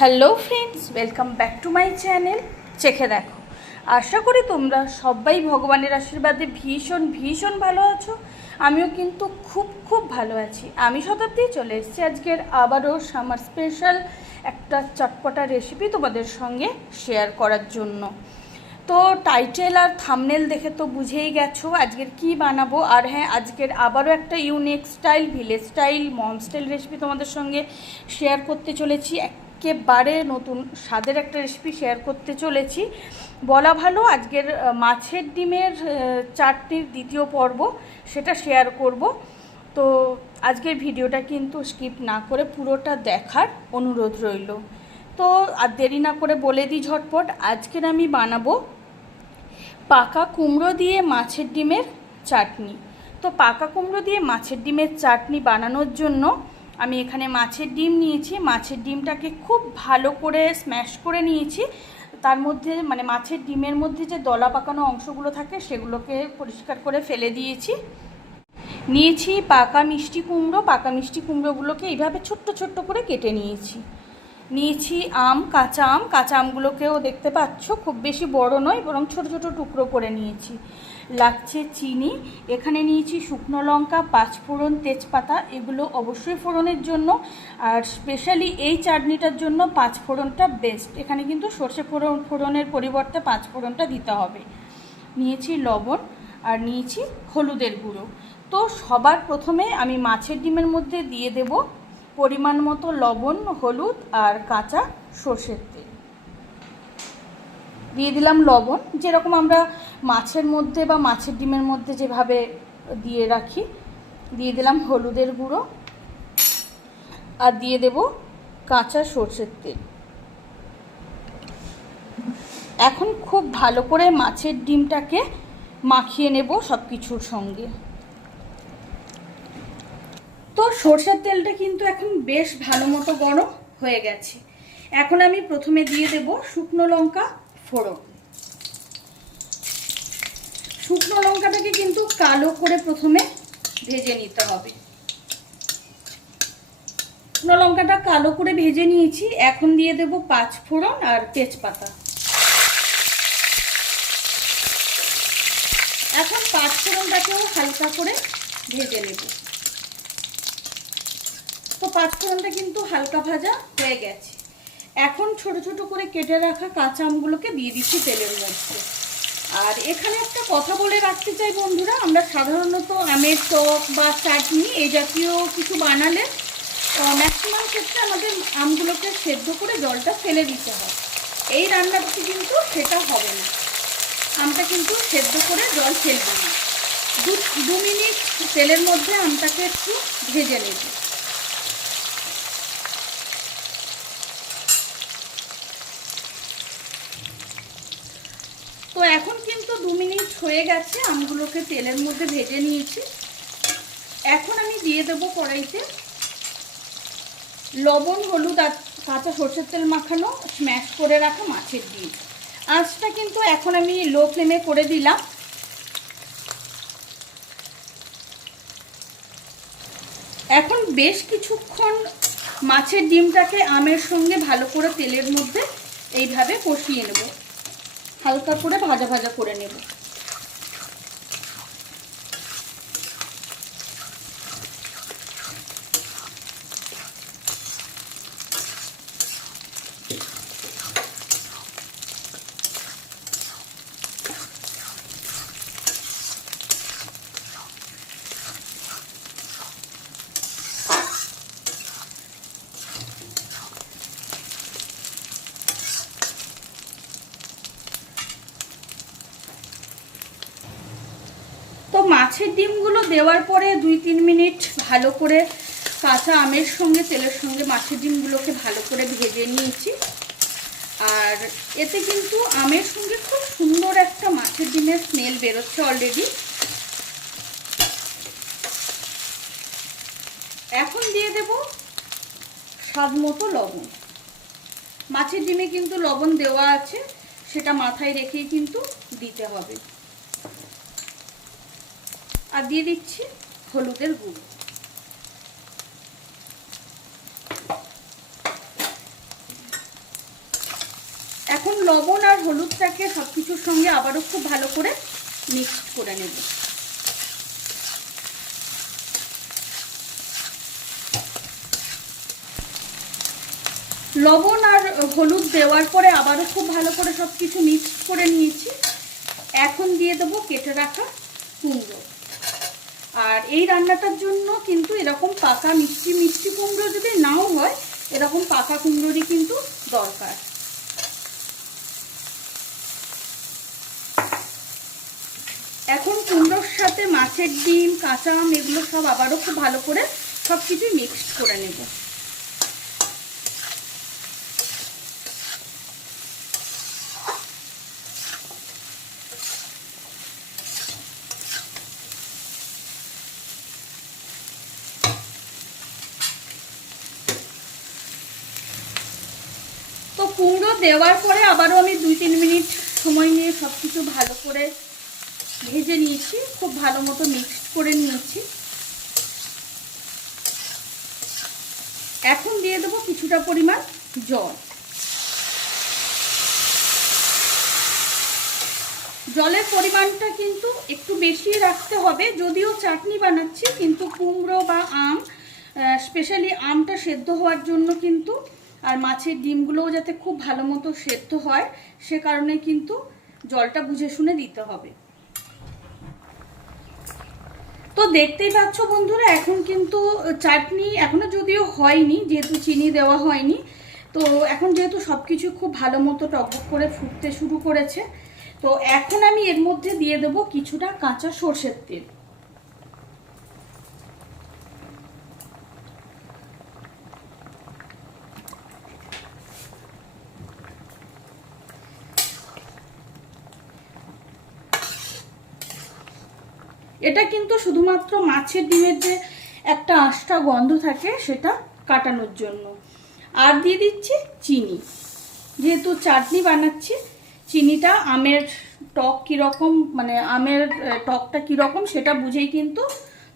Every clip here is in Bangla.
Hello friends, welcome back to my channel চেখে দেখো। আশা করি তোমরা সবাই ভগবানের আশীর্বাদে ভীষণ ভীষণ ভালো আছো। আমিও কিন্তু খুব ভালো আছি। আমি শতাব্দী চলে এসেছি আজকের আবারও সামার স্পেশাল একটা চটপটা রেসিপি তোমাদের সঙ্গে শেয়ার করার জন্য। তো টাইটেল আর থাম্বনেল দেখে তো বুঝেই গেছো আজকের কি বানাবো। আর হ্যাঁ, আজকের আবারও একটা ইউনিক স্টাইল, ভিলেজ স্টাইল, মম স্টাইল রেসিপি তোমাদের সঙ্গে শেয়ার করতে চলেছি। একেবারে নতুন স্বাদের একটা রেসিপি শেয়ার করতে চলেছি বলা ভালো। আজকের মাছের ডিমের চাটনির দ্বিতীয় পর্ব, সেটা শেয়ার করব। তো আজকের ভিডিওটা কিন্তু স্কিপ না করে পুরোটা দেখার অনুরোধ রইল। তো আর দেরি না করে বলে দিই ঝটপট, আজকের আমি বানাবো পাকা কুমড়ো দিয়ে মাছের ডিমের চাটনি। তো পাকা কুমড়ো দিয়ে মাছের ডিমের চাটনি বানানোর জন্য আমি এখানে মাছের ডিম নিয়েছি। মাছের ডিমটাকে খুব ভালো করে স্ম্যাশ করে নিয়েছি। তার মধ্যে মাছের ডিমের মধ্যে যে দলা পাকানো অংশগুলো থাকে সেগুলোকে পরিষ্কার করে ফেলে দিয়েছি। নিয়েছি পাকা মিষ্টি কুমড়ো। পাকা মিষ্টি কুমড়োগুলোকে এইভাবে ছোট্ট ছোট্ট করে কেটে নিয়েছি। নিয়েছি আম, কাঁচা আম। কাঁচা আমগুলোকেও দেখতে পাচ্ছ খুব বেশি বড় নয়, বরং ছোট ছোট টুকরো করে নিয়েছি। লাগছে চিনি। এখানে নিয়েছি শুকনো লঙ্কা, পাঁচফোড়ন, তেজপাতা। এগুলো অবশ্যই ফোড়নের জন্য, আর স্পেশালি এই চাটনিটার জন্য পাঁচফোড়নটা বেস্ট। এখানে কিন্তু সর্ষে ফোড়নের পরিবর্তে পাঁচফোড়নটা দিতে হবে। নিয়েছি লবণ আর নিয়েছি হলুদের গুঁড়ো। তো সবার প্রথমে আমি মাছের ডিমের মধ্যে দিয়ে দেব পরিমাণ মতো লবণ, হলুদ আর কাঁচা সর্ষের তেল। দিয়ে দিলাম লবণ, যেরকম আমরা মাছের মধ্যে বা মাছের ডিমের মধ্যে যেভাবে দিয়ে রাখি। দিয়ে দিলাম হলুদের গুঁড়ো আর দিয়ে দেব কাঁচা সর্ষের তেল। এখন খুব ভালো করে মাছের ডিমটাকে মাখিয়ে নেব সব কিছুর সঙ্গে। তো সর্ষের তেলটা কিন্তু এখন বেশ ভালো মতো গরম হয়ে গেছে। এখন আমি প্রথমে দিয়ে দেব শুকনো লঙ্কা ফোড়ন। শুকনো লঙ্কাটাকে কিন্তু কালো করে প্রথমে ভেজে নিতে হবে। শুকনো লঙ্কাটা কালো করে ভেজে নিয়েছি। এখন দিয়ে দেব পাঁচফোড়ন আর তেজপাতা। এখন পাঁচফোড়নটাকেও হালকা করে ভেজে নেব। তো পাঁচফোড়নটা কিন্তু হালকা ভাজা হয়ে গেছে। এখন ছোট ছোট করে কেটে রাখা কাঁচা আমগুলোকে দিয়ে দিচ্ছি তেলের মধ্যে। আর এখানে একটা কথা বলে রাখতে চাই বন্ধুরা, আমরা সাধারণত আমের টক বা চাটনি এই জাতীয় কিছু বানালে ম্যাক্সিমাম ক্ষেত্রে আমাদের আমগুলোকে সেদ্ধ করে জলটা ফেলে দিতে হয়। এই রান্নাটাতে কিন্তু সেটা হবে না। আমটা কিন্তু সেদ্ধ করে জল ফেলবে না। দু মিনিট তেলের মধ্যে আমটাকে একটু ভেজে নেব। তো এখন কিন্তু 2 মিনিট হয়ে গেছে, আমগুলোকে তেলের মধ্যে ভেজে নিয়েছি। এখন আমি দিয়ে দেবো কড়াইতে লবণ, হলুদ আর কাঁচা সর্ষের তেল মাখানো স্ম্যাশ করে রাখা মাছের ডিম। আঁচটা কিন্তু এখন আমি লো ফ্লেমে করে দিলাম। এখন বেশ কিছুক্ষণ মাছের ডিমটাকে আমের সঙ্গে ভালো করে তেলের মধ্যে এইভাবে কষিয়ে নেব। হালকা করে ভাজা ভাজা করে নেব। তো মাছের ডিমগুলো দেওয়ার পরে 2-3 মিনিট ভালো করে কাঁচা আমের সঙ্গে তেলের সঙ্গে মাছের ডিমগুলোকে ভালো করে ভেজে নিয়েছি। আর এতে কিন্তু আমের সঙ্গে খুব সুন্দর একটা মাছের ডিমের স্মেল বেরোচ্ছে অলরেডি। এখন দিয়ে দেব স্বাদ মতো লবণ। মাছের ডিমে কিন্তু লবণ দেওয়া আছে, সেটা মাথায় রেখেই কিন্তু দিতে হবে। আর দিয়ে দিচ্ছি হলুদের গুঁড়ো। এখন লবণ আর হলুদটাকে সব কিছুর সঙ্গে আবারও খুব ভালো করে মিক্স করে নেব। লবণ আর হলুদ দেওয়ার পরে আবারও খুব ভালো করে সব কিছু মিক্স করে নিয়েছি। এখন দিয়ে দেবো কেটে রাখা কুমড়ো। আর এই রান্নাটার জন্য কিন্তু এরকম পাকা মিষ্টি মিষ্টি কুমড়ো যদি নাও হয়, এরকম পাকা কুমড়োরই কিন্তু দরকার। এখন কুমড়োর সাথে মাছের ডিম, কাঁচা আম এগুলো সব আবারও খুব ভালো করে সব কিছু মিক্সড করে নেব। তো কুমড়ো দেওয়ার পরে আবারও আমি 2-3 মিনিট সময় নিয়ে সব কিছু ভালো করে ভেজে নিয়েছি, খুব ভালো মতো মিক্সড করে নিয়েছি। এখন দিয়ে দেবো কিছুটা পরিমাণ জল। জলের পরিমাণটা কিন্তু একটু বেশি রাখতে হবে, যদিও চাটনি বানাচ্ছি, কিন্তু কুমড়ো বা আম, স্পেশালি আমটা সেদ্ধ হওয়ার জন্য কিন্তু, আর মাছের ডিমগুলোও যাতে খুব ভালো মতো সেদ্ধ হয়, সে কারণে কিন্তু জলটা বুঝে শুনে দিতে হবে। তো দেখতেই পাচ্ছ বন্ধুরা, এখন কিন্তু চাটনি এখনো যদিও হয়নি, যেহেতু চিনি দেওয়া হয়নি, তো এখন যেহেতু সব কিছু খুব ভালো মতো টকবক করে ফুটতে শুরু করেছে, তো এখন আমি এর মধ্যে দিয়ে দেবো কিছুটা কাঁচা সর্ষের তেল। এটা কিন্তু শুধুমাত্র মাছের ডিমের যে একটা আঁশটা গন্ধ থাকে সেটা কাটানোর জন্য। আর দিয়ে দিচ্ছি চিনি। যেহেতু চাটনি বানাচ্ছি, চিনিটা আমের টক কীরকম, মানে আমের টকটা কীরকম সেটা বুঝেই কিন্তু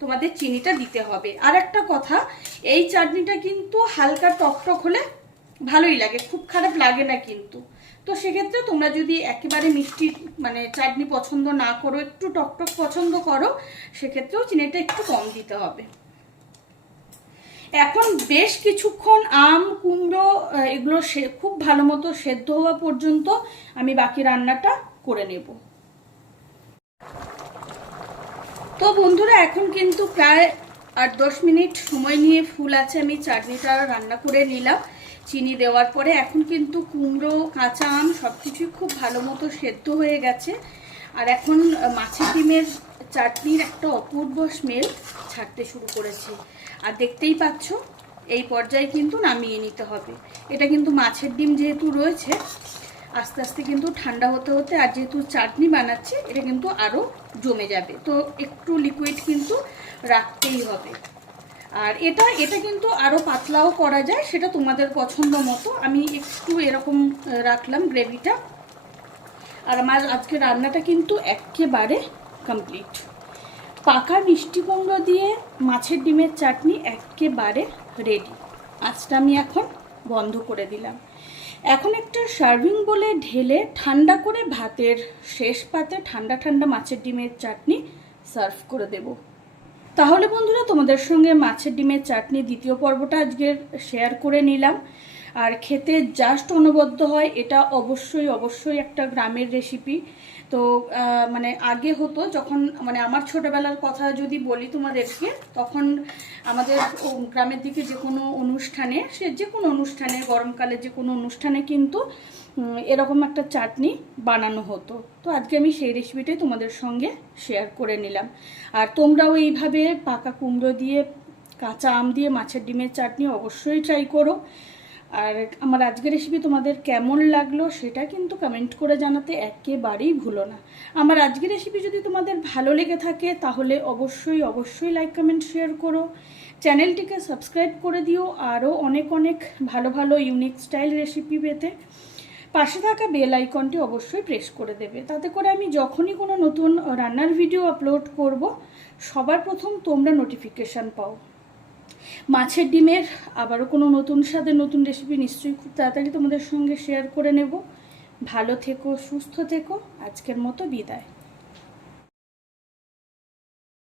তোমাদের চিনিটা দিতে হবে। আর একটা কথা, এই চাটনিটা কিন্তু হালকা টক হলে ভালোই লাগে, খুব খারাপ লাগে না কিন্তু। তো সেক্ষেত্রে তোমরা যদি একেবারে মিষ্টি মানে চাটনি পছন্দ না করো, একটু টক পছন্দ করো, সেক্ষেত্রেও চিনিটা একটু কম দিতে হবে। এখন বেশ কিছুক্ষণ আম, কুমড়ো এগুলো খুব ভালো মতো সেদ্ধ হওয়া পর্যন্ত আমি বাকি রান্নাটা করে নেব। তো বন্ধুরা, এখন কিন্তু প্রায় 8-10 মিনিট সময় নিয়ে ফুল আছে আমি চাটনিটা রান্না করে নিলাম চিনি দেওয়ার পরে। এখন কিন্তু কুমড়ো, কাঁচা আম সব কিছুই খুব ভালো মতো সেদ্ধ হয়ে গেছে। আর এখন মাছের ডিমের চাটনির একটা অপূর্ব স্মেল ছাড়তে শুরু করেছে। আর দেখতেই পাচ্ছ, এই পর্যায়ে কিন্তু নামিয়ে নিতে হবে। এটা কিন্তু মাছের ডিম যেহেতু রয়েছে, আস্তে আস্তে কিন্তু ঠান্ডা হতে হতে, আর যেহেতু চাটনি বানাচ্ছি, এটা কিন্তু আরও জমে যাবে, তো একটু লিকুইড কিন্তু রাখতেই হবে। আর এটা কিন্তু আরও পাতলাও করা যায়, সেটা তোমাদের পছন্দ মতো। আমি একটু এরকম রাখলাম গ্রেভিটা। আর আমার আজকে রান্নাটা কিন্তু একেবারে কমপ্লিট। পাকা মিষ্টি কুমড়ো দিয়ে মাছের ডিমের চাটনি একেবারে রেডি। আঁচটা আমি এখন বন্ধ করে দিলাম। এখন একটা সার্ভিং বলে ঢেলে ঠান্ডা করে ভাতের শেষ পাতে ঠান্ডা ঠান্ডা মাছের ডিমের চাটনি সার্ভ করে দেব। তাহলে বন্ধুরা, তোমাদের সঙ্গে মাছের ডিমের চাটনি দ্বিতীয় পর্বটা আজকের শেয়ার করে নিলাম। আর খেতে জাস্ট অনবদ্য হয়। এটা অবশ্যই একটা গ্রামের রেসিপি। তো মানে আগে হতো, যখন মানে আমার ছোটোবেলার কথা যদি বলি তোমাদেরকে, তখন আমাদের গ্রামের দিকে যে কোনো অনুষ্ঠানে গরমকালে যে কোনো অনুষ্ঠানে কিন্তু এরকম একটা চাটনি বানানো হতো। তো আজকে আমি সেই রেসিপিটাই তোমাদের সঙ্গে শেয়ার করে নিলাম। আর তোমরাও এইভাবে পাকা কুমড়ো দিয়ে, কাঁচা আম দিয়ে মাছের ডিমের চাটনি অবশ্যই ট্রাই করো। আর আমার আজকের রেসিপি তোমাদের কেমন লাগলো সেটা কিন্তু কমেন্ট করে জানাতে একেবারেই ভুলো না। আমার আজকের রেসিপি যদি তোমাদের ভালো লেগে থাকে, তাহলে অবশ্যই লাইক, কমেন্ট, শেয়ার করো। চ্যানেলটিকে সাবস্ক্রাইব করে দিও আরও অনেক ভালো ইউনিক স্টাইল রেসিপি পেতে। পাশে থাকা বেল আইকনটি অবশ্যই প্রেস করে দেবে, তাতে করে আমি যখনই কোনো নতুন রান্নার ভিডিও আপলোড করব, সবার প্রথম তোমরা নোটিফিকেশান পাও। মাছের ডিমের আবারও কোনো নতুন স্বাদের নতুন রেসিপি নিশ্চয়ই খুব তাড়াতাড়ি তোমাদের সঙ্গে শেয়ার করে নেব। ভালো থেকো, সুস্থ থেকো। আজকের মতো বিদায়।